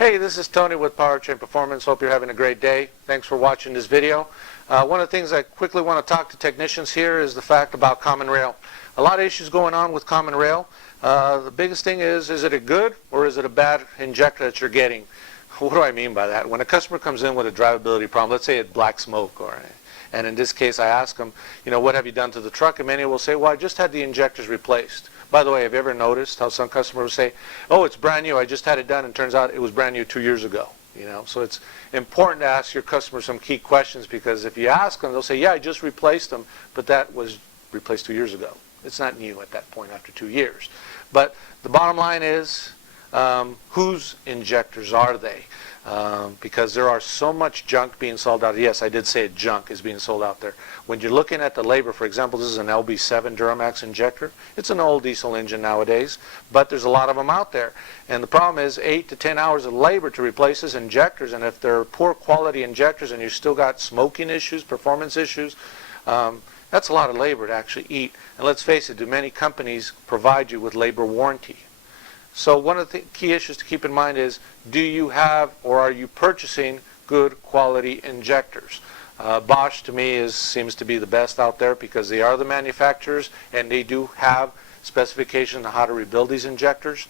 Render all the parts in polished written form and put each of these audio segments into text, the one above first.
Hey, this is Tony with Powertrain Performance. Hope you're having a great day. Thanks for watching this video. One of the things I quickly want to talk to technicians here is the fact about common rail. A lot of issues going on with common rail. The biggest thing is it a good or is it a bad injector that you're getting? What do I mean by that? When a customer comes in with a drivability problem, let's say it's black smoke, and in this case I ask them, what have you done to the truck? And many will say, well, I just had the injectors replaced. By the way, have you ever noticed how some customers will say, oh, it's brand new, I just had it done, and turns out it was brand new 2 years ago. So it's important to ask your customers some key questions, because if you ask them, they'll say, yeah, I just replaced them, but that was replaced 2 years ago. It's not new at that point after 2 years. But the bottom line is, whose injectors are they? Because there are so much junk being sold out. Yes, I did say junk is being sold out there. When you're looking at the labor, for example, this is an LB7 Duramax injector. It's an old diesel engine nowadays, but there's a lot of them out there. And the problem is 8 to 10 hours of labor to replace these injectors, and if they're poor quality injectors and you've still got smoking issues, performance issues, that's a lot of labor to actually eat. And let's face it, do many companies provide you with labor warranty? So one of the key issues to keep in mind is, do you have or are you purchasing good quality injectors? Bosch to me seems to be the best out there, because they are the manufacturers and they do have specifications on how to rebuild these injectors.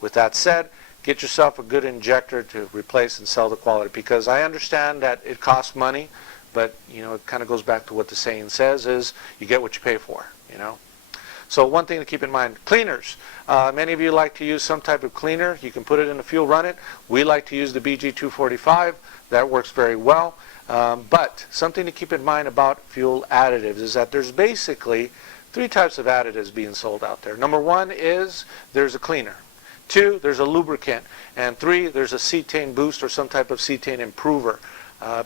With that said, get yourself a good injector to replace and sell the quality, because I understand that it costs money, but it kind of goes back to what the saying says, is you get what you pay for. So one thing to keep in mind, cleaners. Many of you like to use some type of cleaner. You can put it in the fuel, run it. We like to use the BG245. That works very well. But something to keep in mind about fuel additives is that there's basically 3 types of additives being sold out there. Number 1 is there's a cleaner. 2, there's a lubricant. And 3, there's a cetane boost or some type of cetane improver.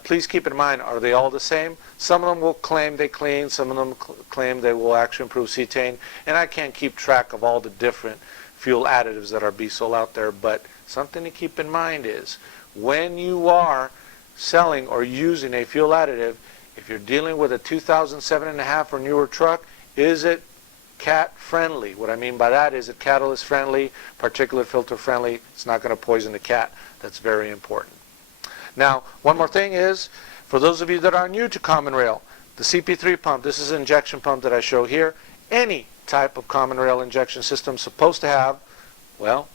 Please keep in mind, are they all the same? Some of them will claim they clean, some of them claim they will actually improve cetane, and I can't keep track of all the different fuel additives that are being sold out there, but something to keep in mind is, when you are selling or using a fuel additive, if you're dealing with a 2007.5 or newer truck, is it cat friendly? What I mean by that is it catalyst friendly, particulate filter friendly. It's not going to poison the cat. That's very important. Now, one more thing is, for those of you that are new to common rail, the CP3 pump, this is an injection pump that I show here. Any type of common rail injection system is supposed to have,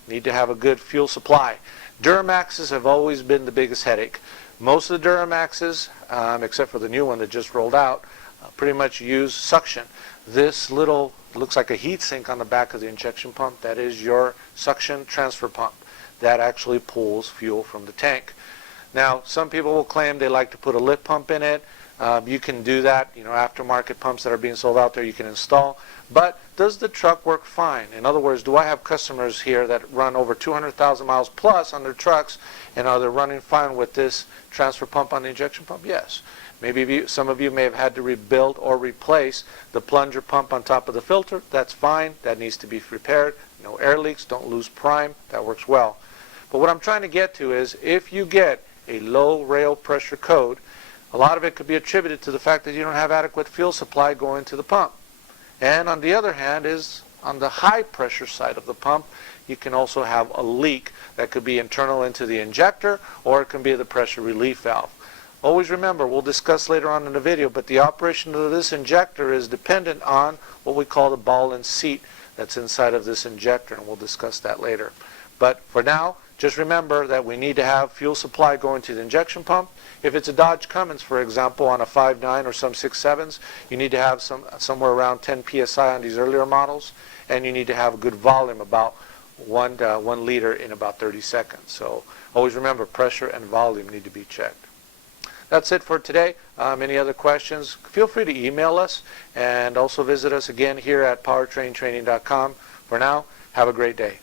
need to have a good fuel supply. Duramaxes have always been the biggest headache. Most of the Duramaxes, except for the new one that just rolled out, pretty much use suction. This little, looks like a heat sink on the back of the injection pump, that is your suction transfer pump. That actually pulls fuel from the tank. Now, some people will claim they like to put a lip pump in it. You can do that. Aftermarket pumps that are being sold out there, you can install. But does the truck work fine? In other words, do I have customers here that run over 200,000 miles plus on their trucks, and are they running fine with this transfer pump on the injection pump? Yes. Maybe some of you may have had to rebuild or replace the plunger pump on top of the filter. That's fine. That needs to be repaired. No air leaks. Don't lose prime. That works well. But what I'm trying to get to is, if you get a low rail pressure code, a lot of it could be attributed to the fact that you don't have adequate fuel supply going to the pump. And on the other hand is, on the high pressure side of the pump, you can also have a leak that could be internal into the injector, or it can be the pressure relief valve. Always remember, we'll discuss later on in the video, but the operation of this injector is dependent on what we call the ball and seat that's inside of this injector, and we'll discuss that later. But for now, just remember that we need to have fuel supply going to the injection pump. If it's a Dodge Cummins, for example, on a 5.9 or some 6.7s, you need to have somewhere around 10 psi on these earlier models, and you need to have a good volume, about 1 liter in about 30 seconds. So always remember, pressure and volume need to be checked. That's it for today. Any other questions, feel free to email us, and also visit us again here at powertraintraining.com. For now, have a great day.